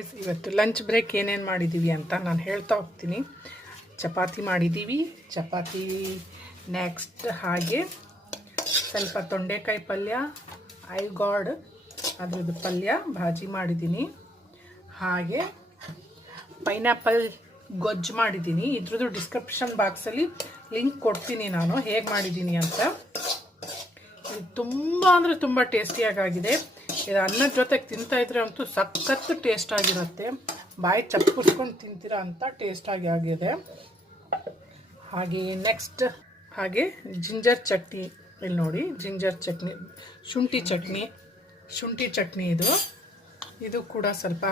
ಇವತ್ತು lunch break ಏನೇನು ಮಾಡಿದ್ದೀವಿ ಅಂತ ನಾನು ಹೇಳ್ತಾ ಹೋಗ್ತೀನಿ. ಚಪಾತಿ ಮಾಡಿದ್ದೀವಿ, ಚಪಾತಿ ನೆಕ್ಸ್ಟ್ ಹಾಗೆ ಸ್ವಲ್ಪ ತೊಂಡೆಕಾಯಿ ಪಲ್ಯ, ಐಗಾಡ್ ಅದ್ರದ್ದು ಪಲ್ಯ ಭಾಜಿ ಮಾಡಿದ್ದೀನಿ. ಹಾಗೆ ಪೈನಾಪಲ್ ಗೊಜ್ಜು ಮಾಡಿದ್ದೀನಿ. ಇದ್ರದ್ದು ಡಿಸ್ಕ್ರಿಪ್ಷನ್ ಬಾಕ್ಸಲ್ಲಿ ಲಿಂಕ್ ಕೊಡ್ತೀನಿ ನಾನು ಹೇಗೆ ಮಾಡಿದ್ದೀನಿ ಅಂತ. ಇದು ತುಂಬ ಅಂದರೆ ತುಂಬ ಟೇಸ್ಟಿಯಾಗಿದೆ. ಇದು ಅನ್ನದ ಜೊತೆಗೆ ತಿಂತಾಯಿದ್ರೆ ಅಂತೂ ಸಖತ್ತು ಟೇಸ್ಟ್ ಆಗಿರುತ್ತೆ. ಬಾಯಿ ಚಪ್ಪುಸ್ಕೊಂಡು ತಿಂತೀರಾ ಅಂತ ಟೇಸ್ಟಾಗಿ ಆಗಿದೆ. ಹಾಗೆ ನೆಕ್ಸ್ಟ್ ಹಾಗೆ ಜಿಂಜರ್ ಚಟ್ನಿ, ಇಲ್ಲಿ ನೋಡಿ ಜಿಂಜರ್ ಚಟ್ನಿ, ಶುಂಠಿ ಚಟ್ನಿ ಇದು ಕೂಡ ಸ್ವಲ್ಪ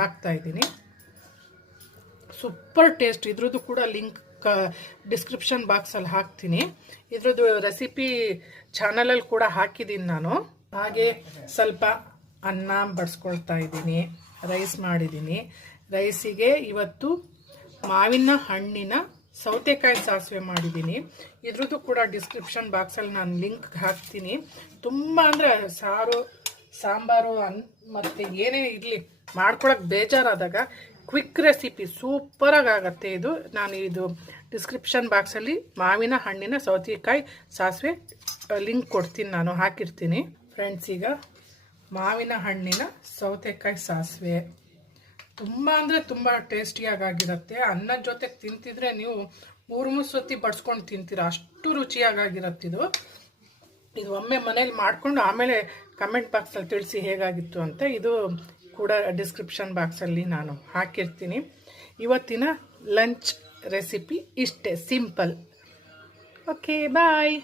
ಹಾಕ್ತಾಯಿದ್ದೀನಿ. Super taste. ಇದ್ರದ್ದು ಕೂಡ ಲಿಂಕ್ ಡಿಸ್ಕ್ರಿಪ್ಷನ್ ಬಾಕ್ಸಲ್ಲಿ ಹಾಕ್ತೀನಿ. ಇದ್ರದ್ದು ರೆಸಿಪಿ ಚಾನಲಲ್ಲಿ ಕೂಡ ಹಾಕಿದ್ದೀನಿ ನಾನು. ಹಾಗೆ ಸ್ವಲ್ಪ ಅನ್ನ ಬಡಿಸ್ಕೊಳ್ತಾ ಇದ್ದೀನಿ, ರೈಸ್ ಮಾಡಿದ್ದೀನಿ. ರೈಸಿಗೆ ಇವತ್ತು ಮಾವಿನ ಹಣ್ಣಿನ ಸೌತೆಕಾಯಿ ಸಾಸಿವೆ ಮಾಡಿದ್ದೀನಿ. ಇದ್ರದ್ದು ಕೂಡ ಡಿಸ್ಕ್ರಿಪ್ಷನ್ ಬಾಕ್ಸಲ್ಲಿ ನಾನು ಲಿಂಕ್ ಹಾಕ್ತೀನಿ. ತುಂಬ ಅಂದರೆ ಸಾಂಬಾರು ಮತ್ತು ಏನೇ ಇರಲಿ ಮಾಡ್ಕೊಳಕ್ಕೆ ಬೇಜಾರಾದಾಗ ಕ್ವಿಕ್ ರೆಸಿಪಿ ಸೂಪರಾಗಿ ಆಗುತ್ತೆ ಇದು. ನಾನು ಇದು ಡಿಸ್ಕ್ರಿಪ್ಷನ್ ಬಾಕ್ಸಲ್ಲಿ ಮಾವಿನ ಹಣ್ಣಿನ ಸೌತೆಕಾಯಿ ಸಾಸಿವೆ ಲಿಂಕ್ ಕೊಡ್ತೀನಿ, ನಾನು ಹಾಕಿರ್ತೀನಿ. ಫ್ರೆಂಡ್ಸ್, ಈಗ ಮಾವಿನ ಹಣ್ಣಿನ ಸೌತೆಕಾಯಿ ಸಾಸಿವೆ ತುಂಬ ಅಂದರೆ ತುಂಬ ಟೇಸ್ಟಿಯಾಗಿರುತ್ತೆ. ಅನ್ನದ ಜೊತೆಗೆ ತಿಂತಿದ್ರೆ ನೀವು 3 ಸತಿ ಬಡ್ಸ್ಕೊಂಡು ತಿಂತೀರ, ಅಷ್ಟು ರುಚಿಯಾಗಿರುತ್ತೆ ಇದು ಒಮ್ಮೆ ಮನೇಲಿ ಮಾಡಿಕೊಂಡು ಆಮೇಲೆ ಕಮೆಂಟ್ ಬಾಕ್ಸಲ್ಲಿ ತಿಳಿಸಿ ಹೇಗಾಗಿತ್ತು ಅಂತ. ಇದು ಕೂಡ ಡಿಸ್ಕ್ರಿಪ್ಷನ್ ಬಾಕ್ಸಲ್ಲಿ ನಾನು ಹಾಕಿರ್ತೀನಿ. ಇವತ್ತಿನ ಲಂಚ್ ರೆಸಿಪಿ ಇಷ್ಟೇ, ಸಿಂಪಲ್. ಓಕೆ, ಬಾಯ್.